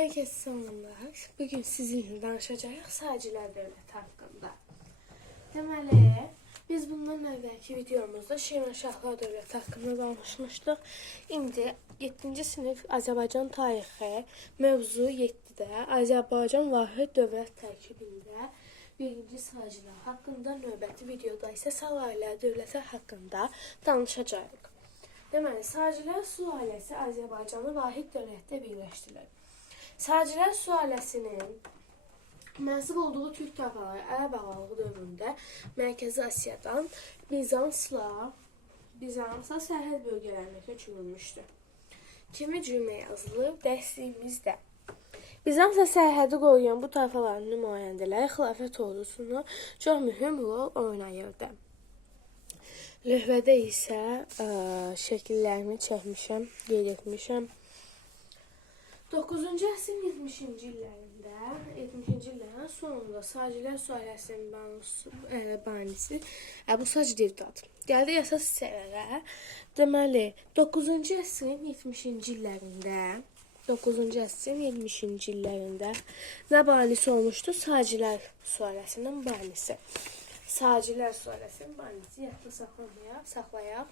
Herkese selamlar. Bugün sizinle danışacağıq Sacilər dövləti haqqında. Deməli, biz bundan əvvəlki videomuzda Şirvanşahlar dövləti haqqında danışmışdıq. İndi 7-ci sinif Azərbaycan tarixi mövzu 7-də Azərbaycan vahid dövlət tərkibində 1-ci Sacilər haqqında, növbəti videoda isə Sacilər dövləti haqqında danışacağıq. Deməli, Sacilər sülaləsi Azərbaycanı vahid dövlətdə birləşdirir. Sacilər sülaləsinin mənsub olduğu türk tayfaları Ərəb ağalığı dövründə Mərkəzi Asiyadan Bizansa sərhəd bölgələrinə köçürülmüşdür. Kimi cümlə yazılır dərslimizdə. Bizansa sərhədi qoruyan bu tayfaların nümayəndələri xilafət ordusunu çox mühüm rol oynayırdı. Lövhədə isə şəkillərini çəkmişəm, qeyd etmişəm. 9-cu əsrin 70-ci illərin sonunda Sacilər sülaləsinin banisi Əbu Sac Divdad gəldi əsas hissələrə. Deməli, 9-cu əsrin 70-ci illərində nə banisi olmuşdu? Sacilər sülaləsinin banisi. Sacilər sülaləsinin banisi yadda saxlayaq.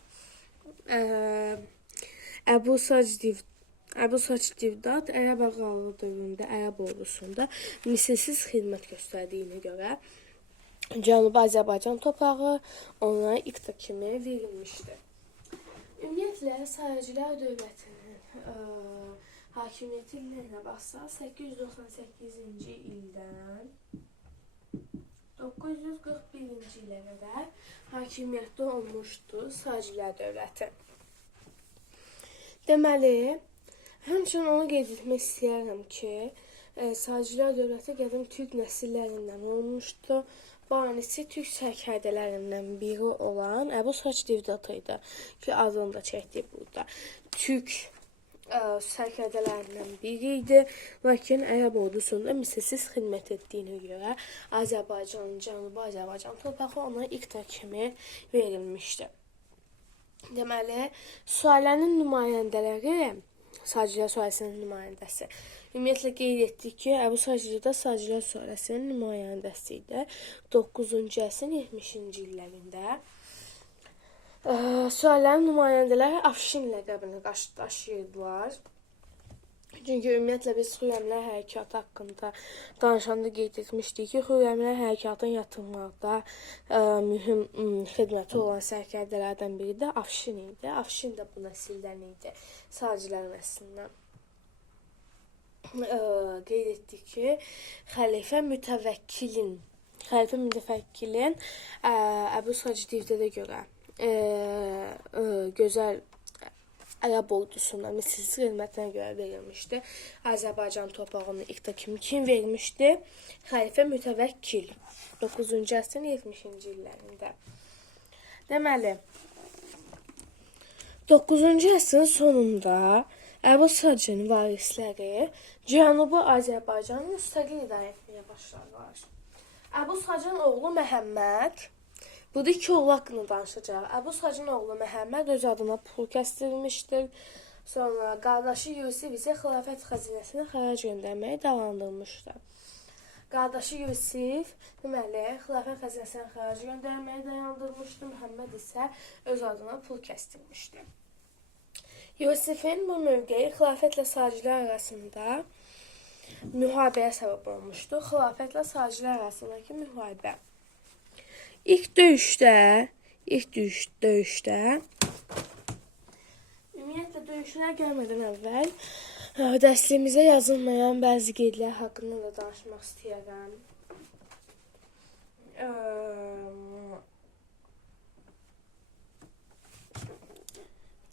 Əbu Sac Divdad Ərəb ağalığı dövründə Ərəb ordusunda misilsiz xidmət göstərdiyinə görə Cənubi Azərbaycan torpağı ona iqta kimi verilmişdir. Ümumiyyətlə, Sacilər dövlətinin hakimiyyəti illərinə baxsaq, 898-ci ildən 941-ci ilə qədər hakimiyyətdə olmuşdur Sacilər dövləti. Deməli, həmçinin onu qeyd etmək istəyirəm ki, Sacilər dövləti qədim türk nəsillərindən olmuşdu. Banisi türk sərkərdələrindən biri olan Əbu Sac Divdad idi ki, adını da çəkdik burada. Türk sərkərdələrindən biri idi, lakin Ərəb ordusunda misilsiz xidmət etdiyinə görə Cənubi Azərbaycan torpağı ona iqta kimi verilmişdi. Deməli, sülalənin nümayəndələri, Sacilər sülaləsinin nümayəndəsi. Ümumiyyətlə qeyd etdik ki, Əbu Sac Divdad Sacilər sülaləsinin nümayəndəsi idi. 9-cu əsrin 70-ci illərində. Sülalənin nümayəndələri Afşin ləqəbini daşıyırdılar. Çünki ümumiyyətlə biz Xürrəmlər hərəkatı haqqında danışanda qeyd etmişdik ki, Xürrəmlər hərəkatın yatırmaqda mühüm xidməti olan sərkərdələrdən biri də Afşin idi. Afşin də bu nəsildən idi, Sacilər nəslindən. Qeyd etdik ki, xəlifə mütəvəkkilin Əbu Sac Divdada görə gözəl Ərəb ordusuna misilsiz xidmətinə görə verilmişdi. Azərbaycan torpağını iqta kimi kim vermişdi? Xəlifə mütəvəkkil 9-cu əsrin 70-ci illərində. Deməli, 9-cu əsrin sonunda Əbu Sacın varisləri Cənubi Azərbaycanı müstəqil idarə etməyə başladılar. Əbu Sacın oğlu Məhəmməd, burada iki oğlu haqqında danışacaq. Əbu Sacın oğlu Məhəmməd öz adına pul kəsdirilmişdir. Sonra qardaşı Yusif isə xilafət xəzinəsinə xərac göndərməyi dayandırmışdır. Qardaşı Yusif, deməli, xilafət xəzinəsinə xərac göndərməyi dayandırmışdır. Məhəmməd isə öz adına pul kəsdirmişdir. Yusifin bu mövqeyi xilafətlə Sacilər arasında müharibəyə səbəb olmuşdur. Xilafətlə Sacilər arasındakı müharibə. İlk döyüşdə ümumiyyətlə döyüşlər gəlmədən əvvəl dərslimizə yazılmayan bəzi qeydlər haqqında da danışmaq istəyirəm.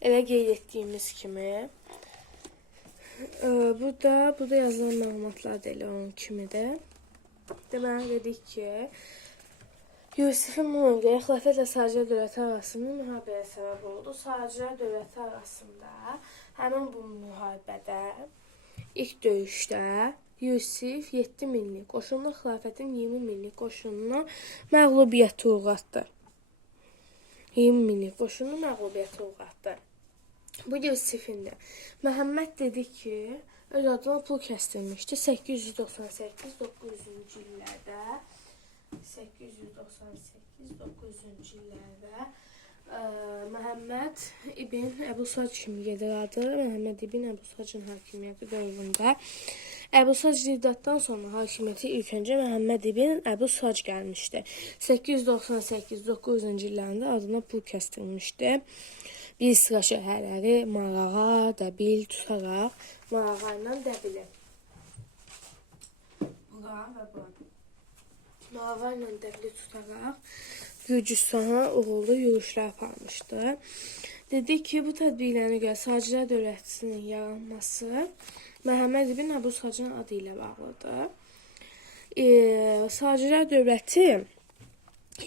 Elə qeyd etdiyimiz kimi burada yazılan məlumatlar da elə onun kimidir. Deməli, dedik ki, Yusifin bu mövqeyi xilafətlə Sacilər dövləti arasında müharibəyə səbəb oldu. Sacilər dövləti arasında həmin bu müharibədə ilk döyüşdə Yusif 7 minlik qoşunla xilafətin 20 minlik qoşununu məğlubiyyətə uğratdı. Bu Yusif'indi. Məhəmməd dedi ki, öz adına pul kəstirmişdi 898-900-cü illərdə. 898-900-cü illərdə Məhəmməd İbn Əbu Sac kimi gedir adı. Məhəmməd İbn Əbu Sacın hakimiyyəti dövründə Əbu Sac riddatdan sonra hakimiyyəti ilk öncə Məhəmməd İbn Əbu Sac gəlmişdi. 898-900-cü illərində adına pul kəstirmişdi. Bir sıra şəhərləri Marağa, Dəbil tutaraq, Marağa ilə Dəbili. Marağa və bu. Marağa ilə Dəbili tutaraq Gürcüstana uğurlu yürüşlər aparmışdı. Dedi ki, bu tədbirlərə görə Sacilər dövlətinin yaranması Məhəmməd İbn Əbu Sacın adı ilə bağlıdır. Sacilər dövləti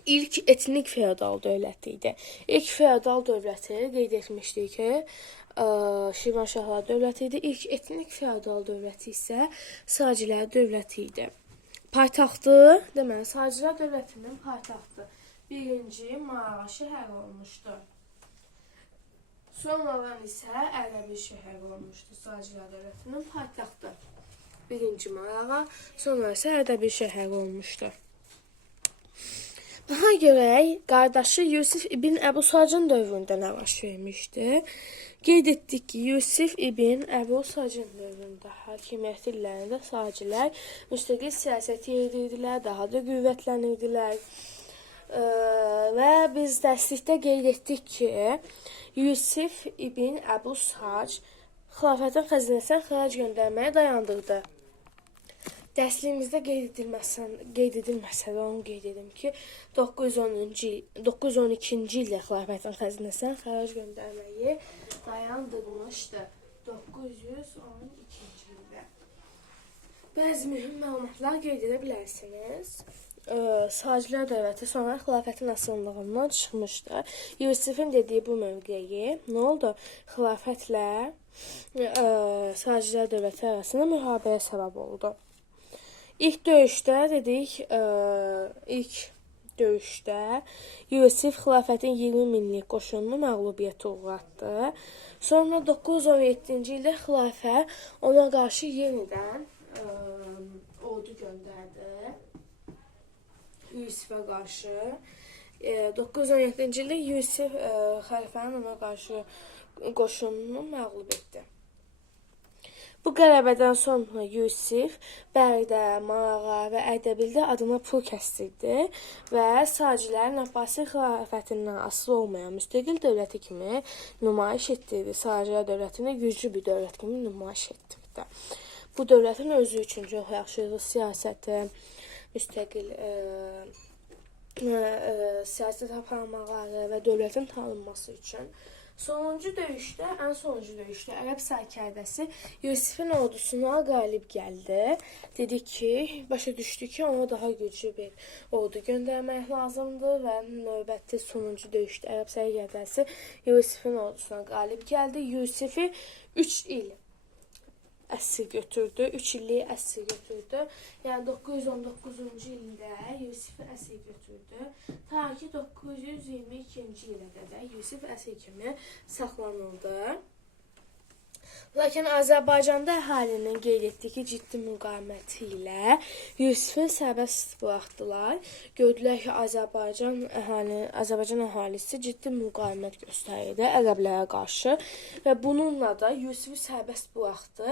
ilk etnik feodal dövləti idi. İlk feodal dövləti qeyd etmişdik ki, Şirvanşahlar dövləti idi. İlk etnik feodal dövləti isə Sacilər dövləti idi. Paytaxtı, deməli, Sacilər dövlətinin paytaxtı birinci Marağa şəhəri olmuşdu. Sonradan isə Ərəbil şəhəri olmuşdu. Sacilər dövlətinin paytaxtı birinci Marağa, sonra isə Ərəbil şəhəri olmuşdu. Buna görə qardaşı Yusif İbn Əbu Sacın dövründə nə baş vermişdi? Qeyd etdik ki, Yusif İbn Əbu Sacın dövründə hakimiyyət illərində Sacilər müstəqil siyasət yeridirdilər, daha da qüvvətlənirdilər. Və biz dərslikdə qeyd etdik ki, Yusif İbn Əbu Sac xilafətin xəzinəsindən xərac göndərməyə dayandırdı. Dərslimizdə qeyd edilməsə də onu qeyd edim ki, 912-ci ildə xilafətin xəzinəsindən xərac göndərməyi dayandırmışdı. 912-ci ildə. Bəzi mühüm məlumatlar qeyd edə bilərsiniz. Sacilər dövləti sonra xilafətin asılılığından çıxmışdı. Yusifin dediyi bu mövqeyi nə oldu? Xilafətlə Sacilər dövləti arasında müharibəyə səbəb oldu. İlk döyüşdə Yusif xilafətin 20 minlik qoşununu məğlubiyyətə uğratdı. Sonra 917-ci ildə xilafə ona qarşı yenidən ordu göndərdi. Yusifə qarşı 917-ci ildə Yusif xəlifənin ona qarşı qoşununu məğlub etdi. Bu qələbədən sonra Yusif Bərdə, Marağa və Ərdəbildə adına pul kəsdirdi və Saclərin Abbasi xilafətindən asılı olmayan müstəqil dövləti kimi nümayiş etdirdi. Sacilər dövlətini güclü bir dövlət kimi nümayiş etdirdi. Bu dövlətin özü üçün çox yaxşı siyasəti, müstəqil siyasət aparmaları və dövlətin tanınması üçün. Sonuncu döyüşdə, ən sonuncu döyüşdə Ərəb sərkərdəsi Yusifin ordusuna qalib gəldi. Dedi ki, başa düşdü ki, ona daha güclü bir ordu göndərmək lazımdır və növbəti sonuncu döyüşdə Ərəb sərkərdəsi Yusifin ordusuna qalib gəldi. Yusifi 3 il əsir götürdü, 3 illik əsir götürdü. Yəni 919-cu ildə Yusifi əsir götürdü. Ta ki 922-ci ilə qədər Yusif əsir kimi saxlanıldı. Lakin Azərbaycanda əhalinin qeyd etdiyi ki, ciddi müqaviməti ilə Yusifin sərbəst buraxdılar. Gördülər ki, Azərbaycan əhalisi ciddi müqavimət göstərirdi ərəblərə qarşı və bununla da Yusifi sərbəst buraxdı.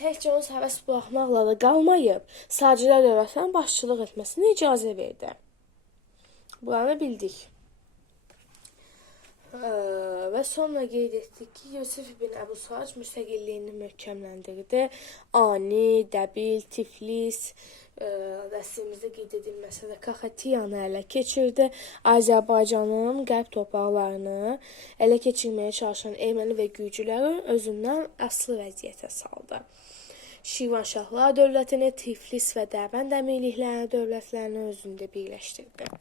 Təkcə onu sərbəst buraxmaqla da qalmayıb, Sacilər dövlətinin başçılıq etməsinə icazə verdi. Bunları bildik. Və sonra qeyd etdik ki, Yusif İbn Əbu Sac müstəqilliyini möhkəmləndirdi. Ani, Dəbil, Tiflis, dərslimizdə qeyd edilməsə də Kaxatiyanı ələ keçirdi. Azərbaycanın qərb torpaqlarını ələ keçirməyə çalışan erməni və gürcüləri özündən asılı vəziyyətə saldı. Şirvanşahlar dövlətini Tiflis və Dərbənd əmirlikləri dövlətlərini özündə birləşdirdi.